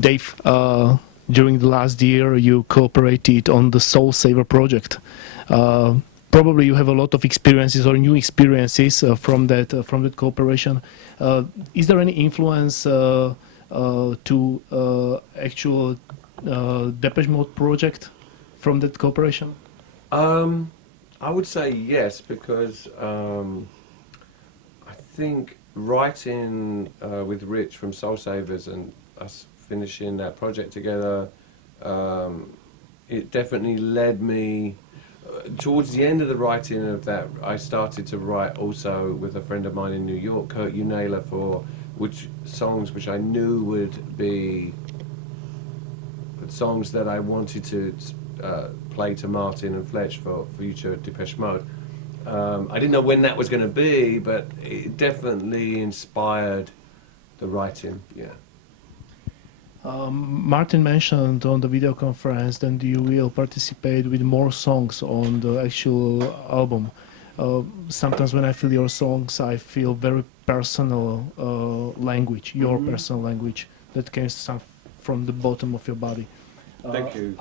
Dave, during the last year you cooperated on the Soul Saver project. Probably you have a lot of experiences or new experiences from that cooperation. Is there any influence to actual Depeche Mode project from that cooperation? I would say yes, because I think writing with Rich from Soul Savers and us finishing that project together, it definitely led me towards the end of the writing of that. I started to write also with a friend of mine in New York, Kurt Unela, for songs which I knew would be songs that I wanted to play to Martin and Fletch for future Depeche Mode. I didn't know when that was going to be, but it definitely inspired the writing. Yeah. Martin mentioned on the video conference that you will participate with more songs on the actual album. Sometimes when I feel your songs, I feel very personal language, your personal language that came from the bottom of your body. Thank you.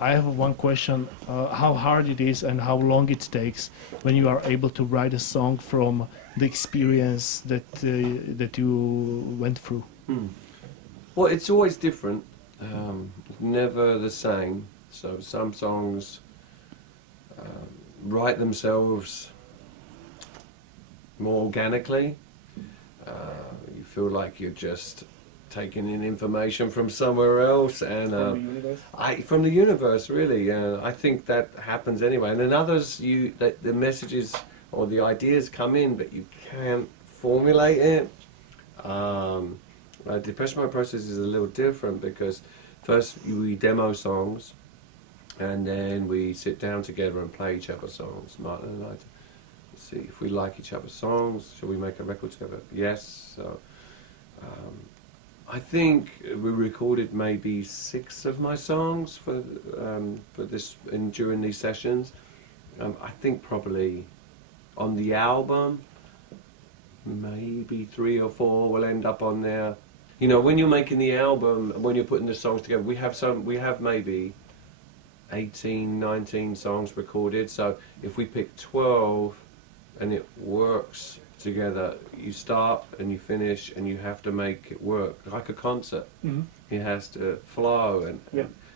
I have one question: how hard it is and how long it takes when you are able to write a song from the experience that you went through. Well, it's always different. Never the same. So some songs write themselves more organically. You feel like you're just taking in information from somewhere else, and From the universe? from the universe, really. I think that happens anyway. And then others, the messages or the ideas come in, but you can't formulate it. The Depeche Mode process is a little different, because first we demo songs, and then we sit down together and play each other's songs. Martin and I, to see if we like each other's songs. Shall we make a record together? Yes. So I think we recorded maybe 6 of my songs for this during these sessions. I think probably on the album, maybe 3 or 4 will end up on there. You know, when you're making the album, when you're putting the songs together, we have maybe 18, 19 songs recorded. So if we pick 12 and it works together, you start and you finish, and you have to make it work like a concert. It has to flow and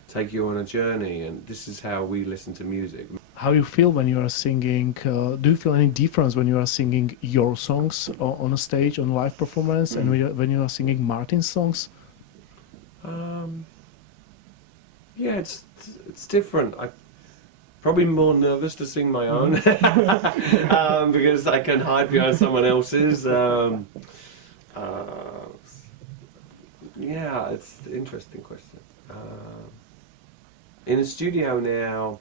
take you on a journey, and this is how we listen to music. How you feel when you are singing? Do you feel any difference when you are singing your songs on a stage, on live performance, and when you are singing Martin's songs? Yeah, it's different. I'm probably more nervous to sing my own because I can hide behind someone else's. Yeah, it's an interesting question. In a studio now,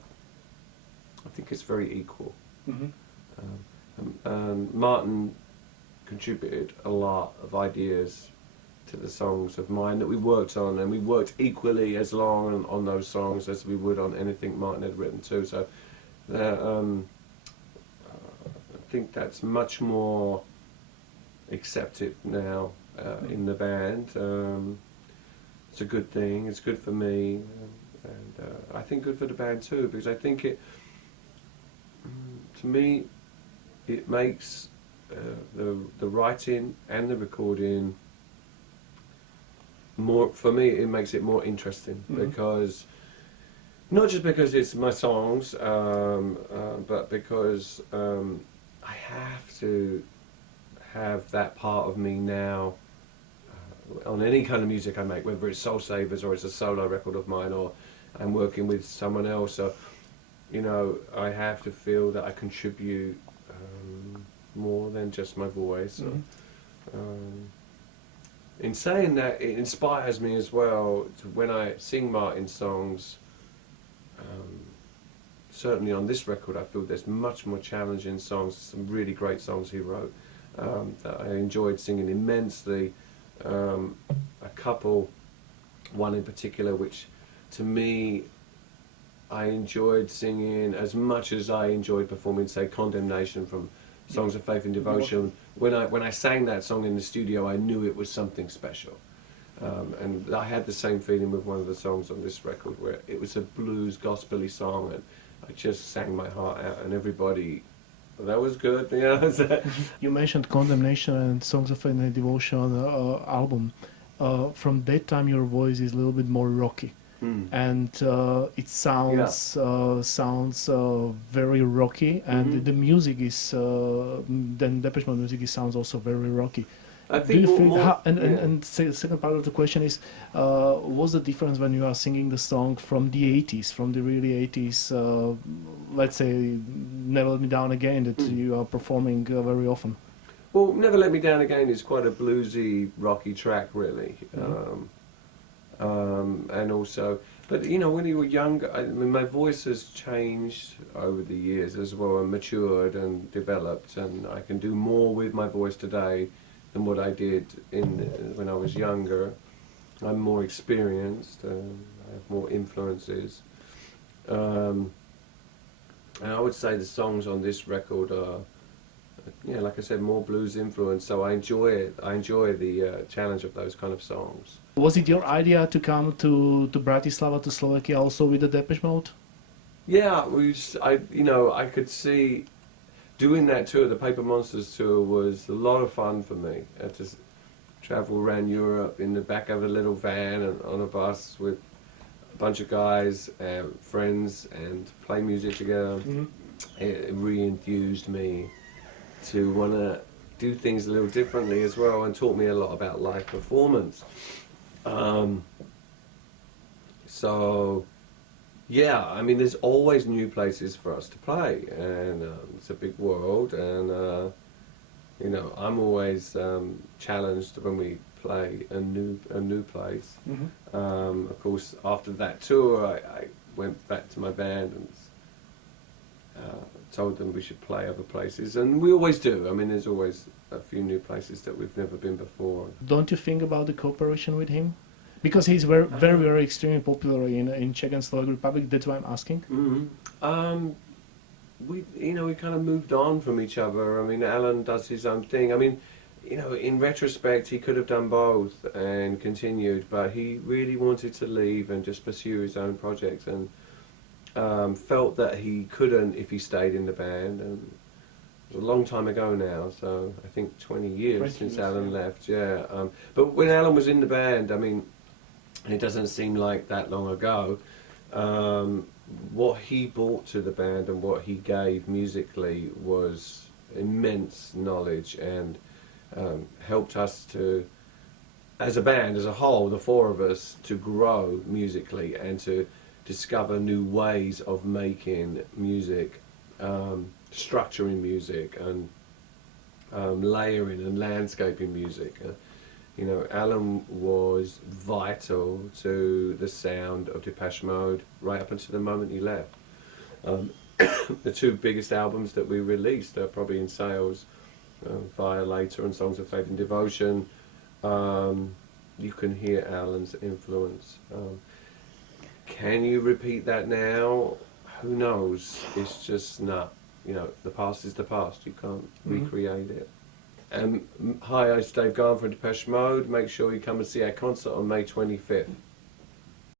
I think it's very equal. Martin contributed a lot of ideas to the songs of mine that we worked on, and we worked equally as long on those songs as we would on anything Martin had written too. So I think that's much more accepted now in the band. It's a good thing. It's good for me, and I think good for the band too, because I think it, to me, it makes the writing and the recording more, for me, it makes it more interesting, because not just because it's my songs, but because I have to have that part of me now on any kind of music I make, whether it's Soul Savers or it's a solo record of mine, or I'm working with someone else. So, you know, I have to feel that I contribute more than just my voice. So, in saying that, it inspires me as well to, when I sing Martin's songs. Certainly on this record, I feel there's much more challenging songs, some really great songs he wrote that I enjoyed singing immensely. A couple, one in particular, which to me I enjoyed singing as much as I enjoyed performing, say, Condemnation from Songs of Faith and Devotion. When I sang that song in the studio, I knew it was something special. And I had the same feeling with one of the songs on this record, where it was a blues gospel-y song, and I just sang my heart out, and everybody, that was good, you know. You mentioned Condemnation and Songs of Faith and Devotion album. From that time, your voice is a little bit more rocky, and it sounds very rocky, and the music is then Depeche Mode music sounds also very rocky. I Do think you think? more, And the second part of the question is, what's the difference when you are singing the song from the 80s, from the really 80s? Let's say, "Never Let Me Down Again," that you are performing very often. Well, Never Let Me Down Again is quite a bluesy, rocky track, really. And also, but you know, when you were younger, I mean, my voice has changed over the years as well, and matured and developed, and I can do more with my voice today than what I did when I was younger. I'm more experienced, I have more influences. And I would say the songs on this record are, yeah, like I said, more blues influence, so I enjoy it. I enjoy the challenge of those kind of songs. Was it your idea to come to Bratislava, to Slovakia, also with the Depeche Mode? Yeah, I could see doing that tour, the Paper Monsters tour, was a lot of fun for me. I just travel around Europe in the back of a little van and on a bus with a bunch of guys, friends, and play music together. It really enthused me to want to do things a little differently as well, and taught me a lot about live performance. So yeah, I mean, there's always new places for us to play, and it's a big world, and you know, I'm always challenged when we play a new place. Of course, after that tour, I went back to my band and told them we should play other places, and we always do. I mean, there's always a few new places that we've never been before. Don't you think about the cooperation with him? Because he's very extremely popular in Czech and Slovak Republic. That's why I'm asking. We kind of moved on from each other. I mean, Alan does his own thing. I mean, you know, in retrospect, he could have done both and continued, but he really wanted to leave and just pursue his own projects, and felt that he couldn't if he stayed in the band. And it was a long time ago now, so I think 20 years since Alan left. Yeah, but when Alan was in the band, I mean, it doesn't seem like that long ago. What he brought to the band and what he gave musically was immense knowledge, and helped us to, as a band, as a whole, the four of us, to grow musically and to discover new ways of making music, structuring music, and layering and landscaping music. You know, Alan was vital to the sound of Depeche Mode right up until the moment he left. The two biggest albums that we released are probably in sales, Violator and Songs of Faith and Devotion. You can hear Alan's influence. Can you repeat that now? Who knows? It's just not. You know, the past is the past. You can't recreate it. Hi, it's Dave Gahan from Depeche Mode. Make sure you come and see our concert on May 25th.